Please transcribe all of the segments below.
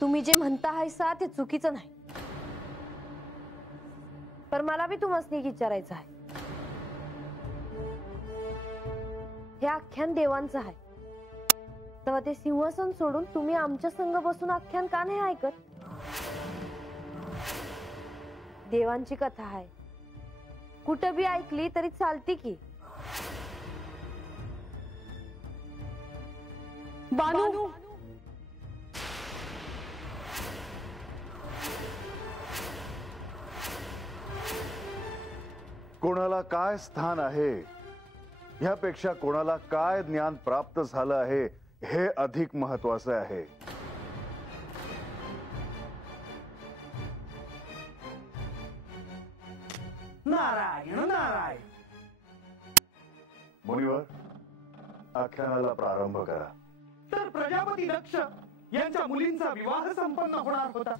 तुम्ही जे म्हणता हायसा ते चुकीचं नाही, पण मला बी तुम्हाला विचारायचं आहे. हे आख्यान देवांचं आहे, तेव्हा ते सिंहासन सोडून तुम्ही आमच्या संग बसून आख्यान का नाही ऐकत? देवांची कथा आहे, कुठं बी ऐकली तरी चालती की. बानू, कोणाला काय स्थान आहे ह्यापेक्षा कोणाला काय ज्ञान प्राप्त झालं आहे हे अधिक महत्वाचे आहे. नारायण नारायण. मुनिवर, आख्यानाला प्रारंभ करा. तर प्रजापती दक्ष यांच्या मुलींचा विवाह संपन्न होणार होता.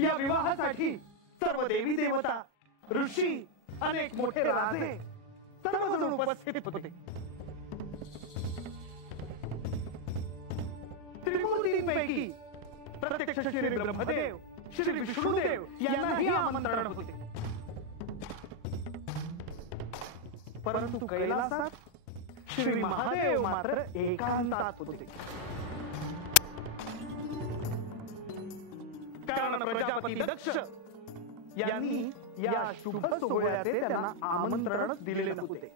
या विवाहासाठी सर्व देवी देवता, ऋषी, अनेक मोठे राजे सर्वजण उपस्थित होते. त्रिमूर्तींपैकी प्रत्यक्ष श्री ब्रह्मदेव, श्री विष्णुदेव यांनाही आमंत्रण होते. परंतु कैलासात श्री महादेव मात्र एकांतात होते. कारण प्रजापती दक्ष यांनी या शुभ सोहळ्याचे त्यांना आमंत्रणच दिलेले नव्हते.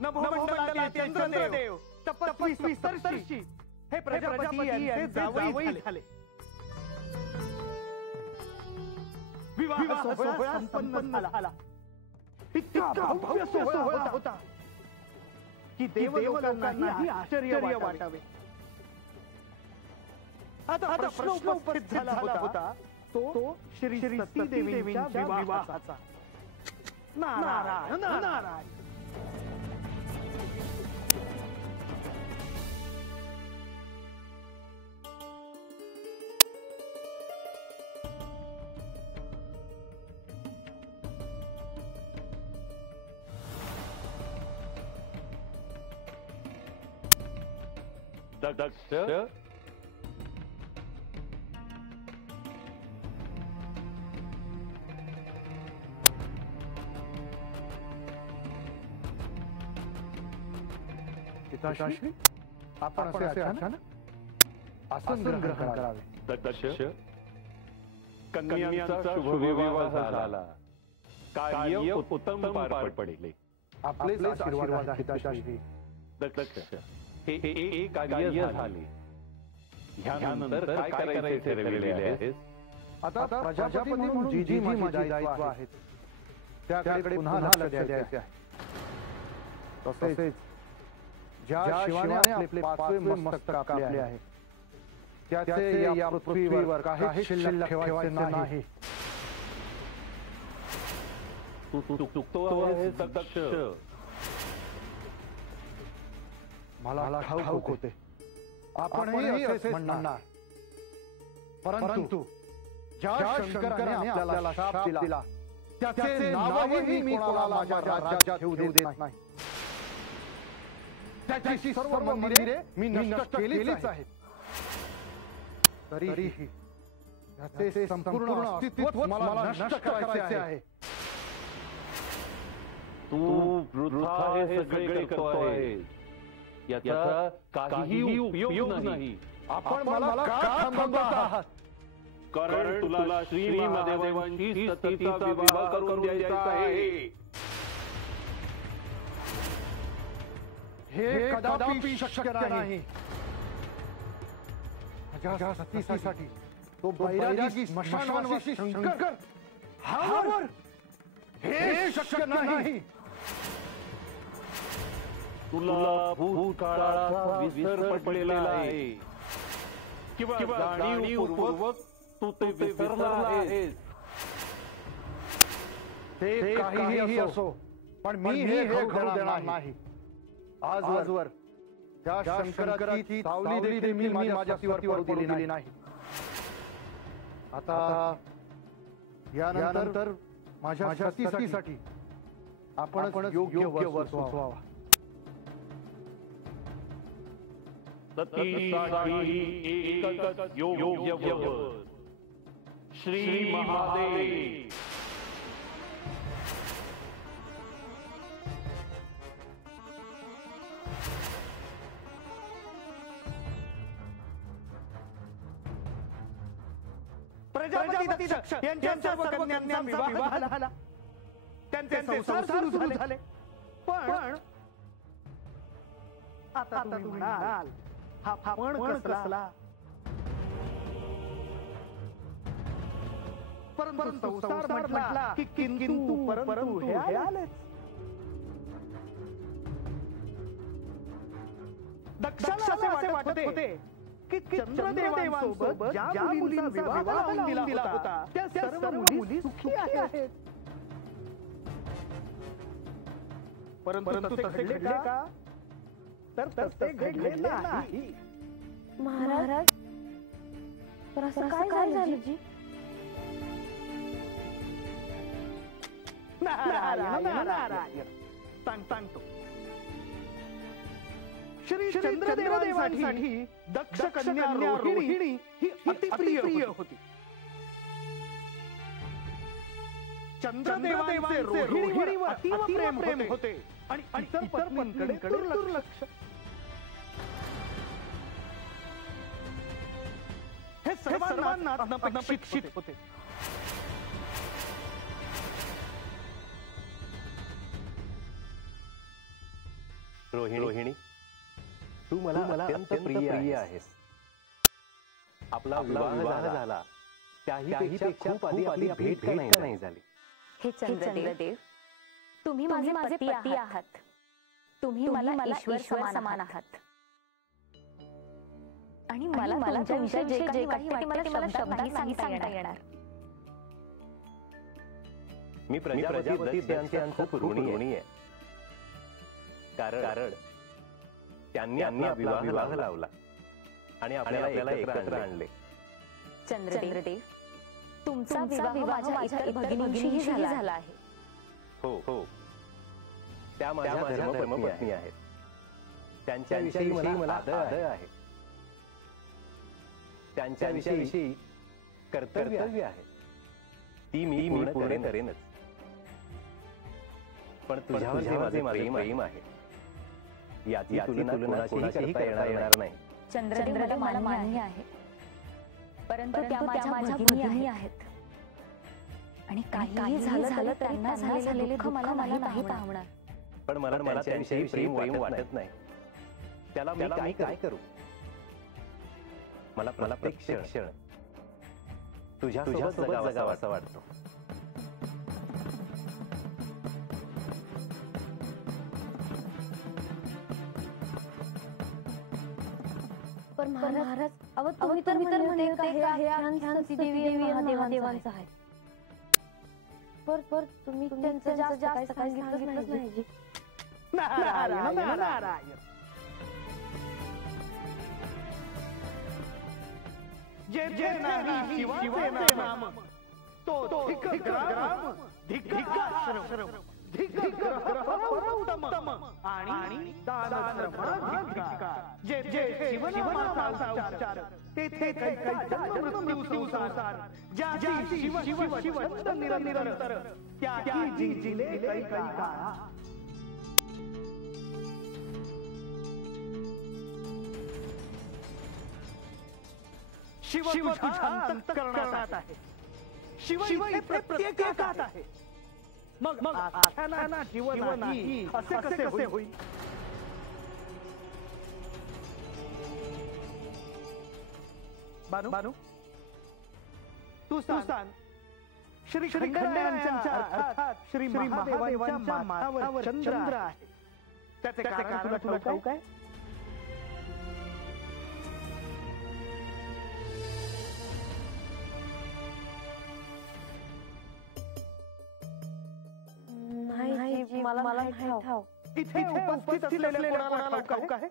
नभोमंडलातील चंद्रदेव, तपस्वी सप्तर्षी हे प्रजापती यांचे जावई झाले. विवाह सोहळा संपन्न झाला. इतका भव्य सोहळा होता की देवलोकांनाही आश्चर्य वाटावे. आता प्रश्न उपस्थित झाला होता तो श्री सती देवींच्या विवाहाचा. नारायण नारायण. दक्ष पिताश्री, आपण असे अचानक आसन ग्रहण करावे. दक्ष कन्यांचा शुभविवाह झाला. कार्य उत्तम पार पडले. आपलेच आशीर्वाद आहेत पिताश्री. दक्ष हे कार्य झाले. ह्यानंतर काय करायचे ठरविले आहे? आता प्रजापती म्हणून जी जी माझी दायित्व आहेत त्याकडे पुन्हा लक्ष द्यायचे आहे. तसेच ज्या शिवाने आपले पाचवे मस्तक कापले आहे त्याचे या पृथ्वीवर काही शिल्लक ठेवायचे नाही. दक्ष मला ठाऊक होते आपणही असेच म्हणणार. परंतु ज्या शंकराने आपल्याला शाप दिला त्याचे नावही मी कोणाला माझ्या राज्यात ठेवू देत नाही. त्याची सर्व मंदिरे मी नष्ट केलीच आहेत. तरीही त्याचे संपूर्ण अस्तित्व मला नष्ट करायचे आहे. तू वृथा हे सगळे करतोय. याचा काहीही उपयोग नाही. आपण मला का थांबवत आहात? कारण तुला श्री महादेवांची सतीचा विवाह करून द्यायचा आहे. हे कदापि शक्य नाही. माझ्या सतीसाठी तो बैरागी स्मशानवासी शंकर हावर हे शक्य नाही. तुला भूतकाळाचा विसर पडलेला आहे किंवा जाणीवपूर्वक तू ते विसरला आहेस. ते काहीही असो पण मी हे घडू देणार नाही. आजवर त्या शंकराची सावली देखील मी माझ्या हातीवर पडू दिली नाही. आता यानंतर माझ्या सतीसाठी आपण योग्य वर सुचवावा. सतीसाठी एकच योग्य वर श्री महादेव. प्रजापती दक्ष यांच्या सर्व कन्यांचा विवाह झाला. त्यांचे संसार सुरू झाले. पण आता तुम्ही म्हणाल हा पण कसला? परंतु संसार म्हटला की किंतु परंतु हे आलेच. दक्षाला असे वाटत होते की चंद्रदेवांसोबत ज्या मुलींचा विवाह लावून दिला होता त्या सर्व मुली सुखी आहेत. परंतु तसे घडले का? तर तसे घडले नाही. महाराज तर असं काय झालं जी? नारायण सांगतो. श्री चंद्रदेवांसाठी दक्ष कन्या रोहिणी ही अतिप्रिय होती. चंद्रदेवांचे रोहिणीवर अतीव प्रेम होते आणि इतर पत्नींकडे दुर्लक्ष. हे सर्वांना अनपेक्षित होते. रोहिणी तू मला अत्यंत प्रिय आहेस. आपला विवाह झाला त्याही पेक्षा खूप आधी आपली भेट का नाही झाली? हे चंद्रदेव तुम्ही माझे पती आहात. तुम्ही मला ईश्वर समान आहात. आणि मला तुमच्या जे काही वाटते ते मला शब्दात नाही सांगता येणार. मी प्रजापती दक्षांचा खूप ऋणी आहे. कारण त्यांनी आपला विवाह लावला आणि आपल्याला एकत्र आणले. चंद्रदेव तुमचा विवाह माझ्या इतर भगिनींशीही झाला आहे. हो त्या माझ्या धर्मपत्नी आहेत. त्यांच्याविषयी मला आदर आहे. त्यांच्याविषयी कर्तव्य आहे, ती मी पूर्ण करेनच. पण तुझ्यावर जे माझे प्रेम आहे याची तुलना कोणाशीही करता येणार नाही. चंद्रदेव मला मान्य आहे, परंतु त्या माझ्या भगिनी आहेत आणि काही झालं त्यांना झालेले दुःख मला नाही पाहणार. पण मला त्यांच्याविषयी प्रेम वाटत नाही. त्याला मी काय करू? मला प्रत्येक क्षण तुझ्यासोबत जगावा असं वाटतो. पण महाराज, अहो तुम्ही तर म्हणले होते हे आख्यान सतीदेवी महादेवांचं आहे. पर तुम्ही त्यांचं जास्त काही सांगितलंच नाही जी. नारायण नारायण. जे नाही शिवाचे नाम तो धिक्ग्राम धिक्काश्रम धिक्ग्रहपरौत्तम आणि दानधर्मधिक्कार. जे शिवनामाचा उच्चार तेथे काही जन्म मृत्यू संसार. ज्याची शिव छंद निरंतर त्याची जिले काही काळा. शिव तुझ्या अंतःकरणात आहे. शिव इथे प्रत्येकात आहे. मग आख्यानात शिव नाही असे कसे होईल? बानू तू सांग. श्री खंडरायांच्या अर्थात श्री महादेवांच्या माथावर चंद्र आहे. त्याचे कारण तुला ठाऊक आहे? नाही जी, मला नाही ठाऊक. इथे उपस्थित असलेल्या कोणाला ठाऊक आहे?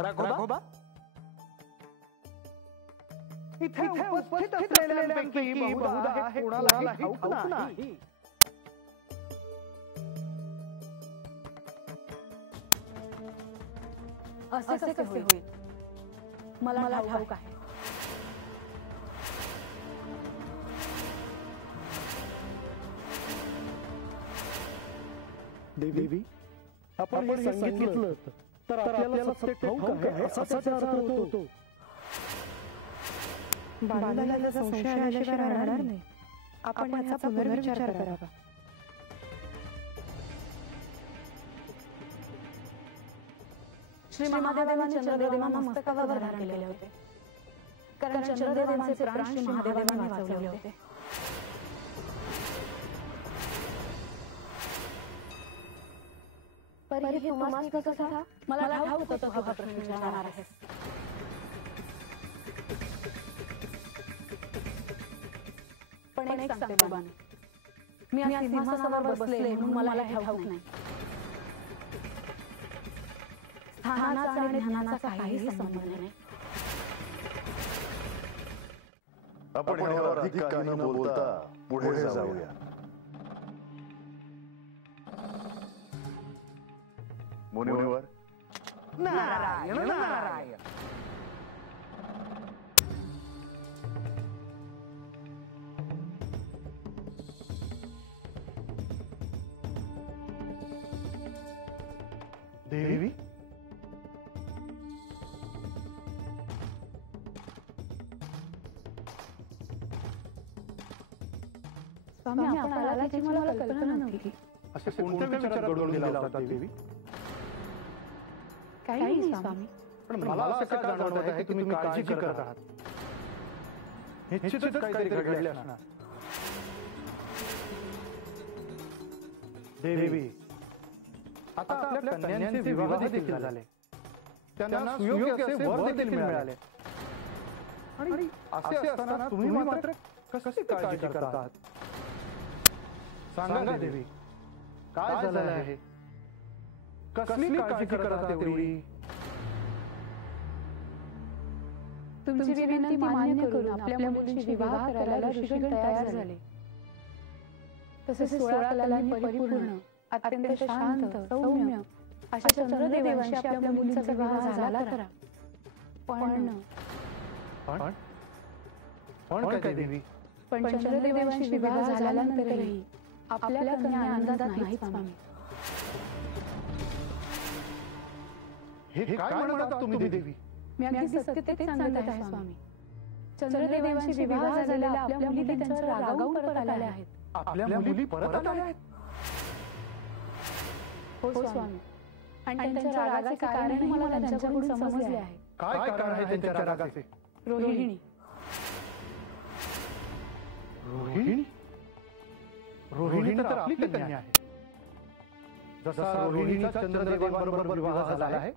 राघोबा, इथे उपस्थित असलेल्यांपैकी बहुधा हे कोणालाही ठाऊक नाही. असे कसे होईल? मला ठाऊक आहे. देवी, आपण हे सांगितलं तर आपल्याला सत्य ठाऊक आहे असाच अर्थ होतो. बाळाला त्याचा संशय आल्याशिवाय राहणार नाही. आपण ह्याचा पुनर्विचार करावा. श्री महादेवांनी चंद्रदेवांना मस्तकावर धारण केलेले होते, कारण चंद्रदेवांचे प्राण श्री महादेवांनी वाचवले होते. परिही तुम्हाला कसं था? मला ठाऊक होतं तू हा प्रश्न विचारणार आहेस. पण एक सांगते बाबांनो, मी आज सिंहासनावर बसले म्हणून मला हे ठाऊक नाही. स्थानाचा आणि ध्यानाचा काहीही संबंध नाही. आपण ह्यावर अधिक काही न बोलता पुढे जाऊया. मुनिवर, नारायण नारायण. देवी, स्वामी, आपण आल्याची मला कल्पना नव्हती. असे कोणत्या विचारात गडबड गेला होता देवी? काही नाही स्वामी, पण मला असं काय जाणवत आहे की तुम्ही काळजी करत आहात. निश्चितच काहीतरी घडले असणार. देवी, आता आपल्या कन्यांचे विवाह देखील झाले. त्यांना सुयोग्य असे वर देखील मिळाले. आणि असे असताना तुम्ही मात्र कशी काळजी करत आहात? सांगा देवी, काय झालं आहे? कसली काळजी करत आहात एवढी? तुमची विनंती मान्य करून आपल्या मुलींशी विवाह करायला ऋषीगण तयार झाले. तसेच 16 कलांनी परिपूर्ण अत्यंत शांत सौम्य अशा चंद्रदेवांशी आपल्या मुलींचा विवाह झाला खरा, पण काय देवी? पण चंद्रदेवांशी विवाह झाल्यानंतरही आपल्या कन्या आनंदात नाहीत स्वामी. हे काय म्हणता तुम्ही देवी? मी अगदी सत्य तेच सांगत आहे स्वामी. चंद्रदेवांशी विवाह झालेल्या आपल्या मुली त्यांच्यावर रागावून परत आल्या आहेत. आपल्या मुली परत आल्या आहेत? हो स्वामी. आणि त्यांच्या रागाचे कारण मला त्यांच्याकडून समजले आहे. काय कारण आहे त्यांच्या रागाचे? रोहिणी. रोहिणी? रोहिणी तर आपली कन्या आहे. जसा रोहिणीचा चंद्रदेवांबरोबर विवाह झाला आहे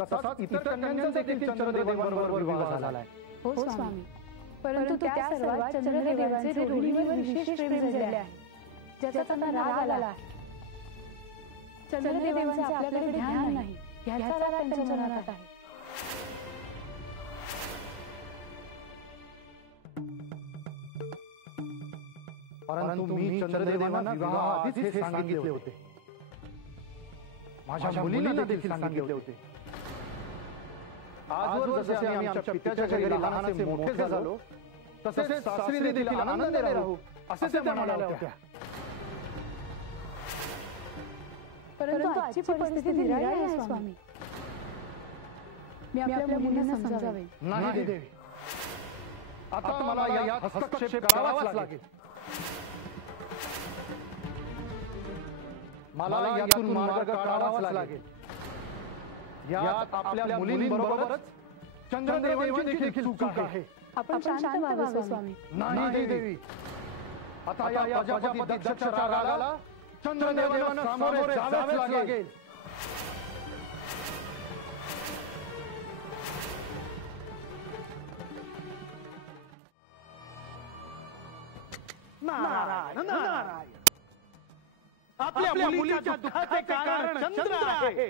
तसा इतर कन्यांचा देखील चंद्रदेवांबरोबर विवाह झाला आहे. हो स्वामी. परंतु त्या सर्वात चंद्रदेवांचे रोहिणीवर विशेष प्रेम झाले आहे, ज्याचा त्यांना राग आला आहे. चंद्रदेवांचे आपल्याकडे ध्यान नाही ह्याचा राग त्यांच्या मनात आहे. परंतु मी चंद्रदेवांना विवाहाआधीच हे सांगितले होते. माझ्या मुलींना देखील सांगितले होते. आजवर जसे आम्ही आमच्या पित्याच्या घरी लहानाचे मोठे झालो तसे सासरी देखील आनंदाने राहू असे त्या म्हणाल्या होत्या. परंतु आजची परिस्थिती निराळी आहे स्वामी. मी आपल्या मुलींना समजावे. नाही देवी, आता मला यात हस्तक्षेप करावाच लागेल. मला यातून मार्ग काढावाच लागेल. यात आपल्या मुलींबरोबरच चंद्रदेवांची देखील चूक आहे. आपण शांत व्हावे स्वामी. नाही देवी, आता या प्रजापती दक्षच्या रागाला चंद्रदेवांना सामोरे जावेच लागेल. नारायण नारायण. आपल्या मुलीच्या दुःखाचे कारण चंद्र आहे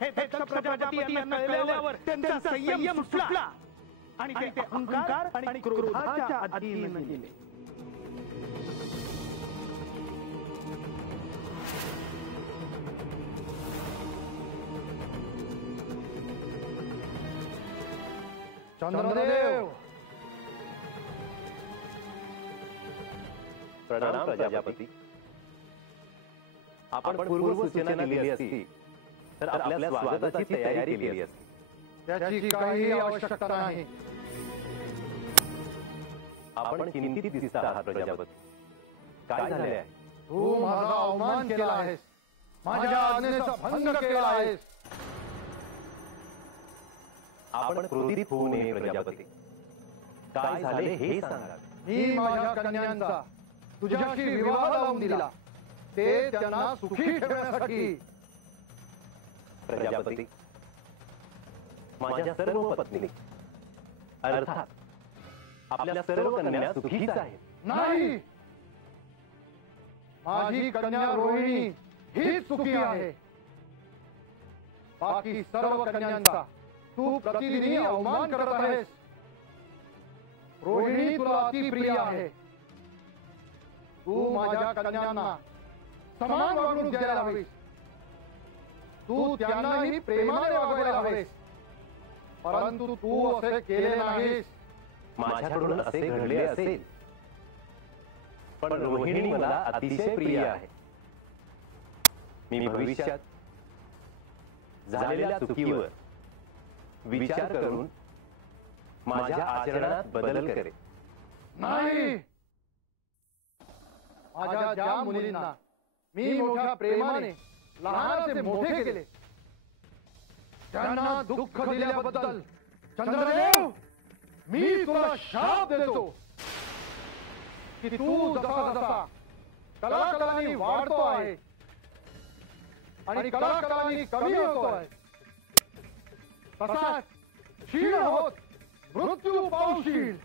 हे दक्ष प्रजापती यांना कळल्यावर त्यांचा संयम सुटला आणि ते अहंकार आणि क्रोधाच्या अधीन गेले. चंद्रदेव. प्रणाम प्रजापती. आपण पूर्व सूचना दिली असती तर आपल्या स्वागताची तयारी केली असती. त्याची काही आवश्यकता नाही. आपण चिंतित दिसत आहात प्रजापती. काय झाले आहे? तू माझा अवमान केला आहेस. माझ्या आज्ञेचा भंग केला आहेस. आपण क्रोधित होऊ नये प्रजापती. काय झाले हे सांगा. मी माझ्या कन्यांचा तुझ्याशी विवाह लावून दिला ते त्यांना सुखी ठेवण्यासाठी. प्रजापती, माझ्या सर्व पत्नी अर्थात आपल्या सर्व कन्या सुखीच आहेत. नाही, माझी कन्या रोहिणी हीच सुखी आहे. बाकी सर्व कन्यांचा तू प्रतिदिनी अवमान करत आहेस. रोहिणी तुला अति प्रिय आहे. तू माझ्या कन्यांना समान वागणूक द्यायला हवीस. तू त्यांनाही प्रेमाने वागवायला हवेस. परंतु तू असे केले नाहीस. माझ्याकडून असे घडले असेल, पण रोहिणी मला अतिशय प्रिय आहे. मी भविष्यात झालेल्या चुकीवर विचार करून माझ्या आचरणात बदल करे. नाही, माझ्या ज्या मुलींना मी मोठ्या प्रेमाने लहानाचे मोठे केले त्यांना दुःख दिल्याबद्दल चंद्रदेव मी तुला शाप देतो की तू जसा जसा कलाकलांनी वाढतो आहे आणि कलाकलांनी कमी होतो आहे तसाच क्षीण होत मृत्यू पावशील.